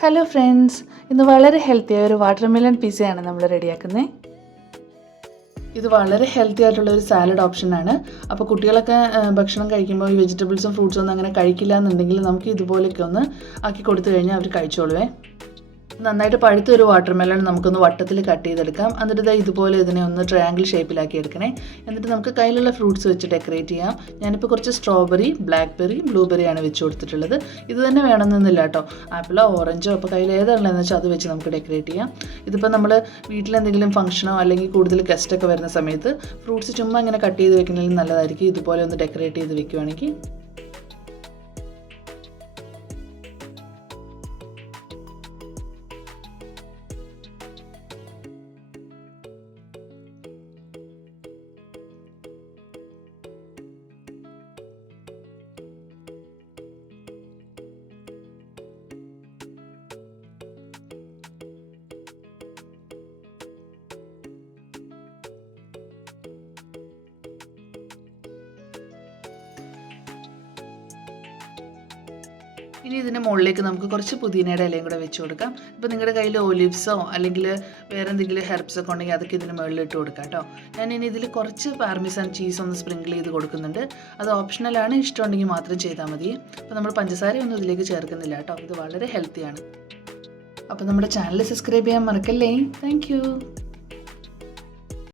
Hello friends ഇന്ന് വളരെ ഹെൽത്തിയായ ഒരു വാട്ടർ മെലൺ പിസയാണ് നമ്മൾ റെഡിയാക്കുന്നത് ഇത് വളരെ ഹെൽത്തി ആയിട്ടുള്ള ഒരു സാലഡ് ഓപ്ഷൻ ആണ്. അപ്പോൾ കുട്ടികളൊക്കെ ഭക്ഷണം കഴിക്കുമ്പോൾ ഈ വെജിറ്റബിൾസും ഫ്രൂട്ട്സും ഒന്നും അങ്ങനെ കഴിക്കില്ല എന്നുണ്ടെങ്കിൽ നമുക്ക് ഇതുപോലെയൊക്കെ ഒന്ന് ആക്കി കൊടുത്തു കഴിഞ്ഞാൽ അവർ കഴിച്ചോളുവേ. നന്നായിട്ട് പഴുത്ത ഒരു വാട്ടർ മെലൺ നമുക്കൊന്ന് വട്ടത്തിൽ കട്ട് ചെയ്തെടുക്കാം. എന്നിട്ട് ദാ ഇതുപോലെ ഇതിനെ ഒന്ന് ട്രയാങ്കിൾ ഷേപ്പിലാക്കി എടുക്കണേ. എന്നിട്ട് നമുക്ക് കയ്യിലുള്ള ഫ്രൂട്ട്സ് വെച്ച് ഡെക്കറേറ്റ് ചെയ്യാം. ഞാനിപ്പോൾ കുറച്ച് സ്ട്രോബെറി ബ്ലാക്ക്ബെറി ബ്ലൂബെറിയാണ് വെച്ച് കൊടുത്തിട്ടുള്ളത്. ഇത് തന്നെ വേണമെന്നൊന്നുമില്ല കേട്ടോ. ആപ്പിളോ ഓറഞ്ചോ അപ്പോൾ കയ്യിൽ ഏതാണെന്ന് വെച്ചാൽ അത് വെച്ച് നമുക്ക് ഡെക്കറേറ്റ് ചെയ്യാം. ഇതിപ്പോൾ നമ്മൾ വീട്ടിലെന്തെങ്കിലും ഫംഗ്ഷനോ അല്ലെങ്കിൽ കൂടുതൽ ഗസ്റ്റൊക്കെ വരുന്ന സമയത്ത് ഫ്രൂട്ട്സ് ചുമ്മാ ഇങ്ങനെ കട്ട് ചെയ്ത് വെക്കുന്നതിൽ നല്ലതായിരിക്കും. ഇതുപോലെ ഒന്ന് ഡെക്കറേറ്റ് ചെയ്ത് വെക്കുവാണെങ്കിൽ ഇനി ഇതിന്റെ മുകളിലേക്ക് നമുക്ക് കുറച്ച് പുതിനയുടെ ഇലയും കൂടെ വെച്ച് കൊടുക്കാം. ഇപ്പോൾ നിങ്ങളുടെ കയ്യിൽ ഒലിവ്സോ അല്ലെങ്കിൽ വേറെ എന്തെങ്കിലും ഹെർബ്സ് ഒക്കെ ഉണ്ടെങ്കിൽ അതൊക്കെ ഇതിന് മുകളിൽ ഇട്ട് കൊടുക്കാം കേട്ടോ. ഞാൻ ഇനി ഇതിൽ കുറച്ച് പാർമിസൺ ചീസ് ഒന്ന് സ്പ്രിങ്കിൾ ചെയ്ത് കൊടുക്കുന്നുണ്ട്. അത് ഓപ്ഷണലാണ് ഇഷ്ടമുണ്ടെങ്കിൽ മാത്രം ചെയ്താൽ മതി. അപ്പോൾ നമ്മൾ പഞ്ചസാരയൊന്നും ഇതിലേക്ക് ചേർക്കുന്നില്ല കേട്ടോ. ഇത് വളരെ ഹെൽത്തിയാണ് അപ്പോൾ നമ്മുടെ ചാനൽ സബ്സ്ക്രൈബ് ചെയ്യാൻ മറക്കല്ലേ? താങ്ക്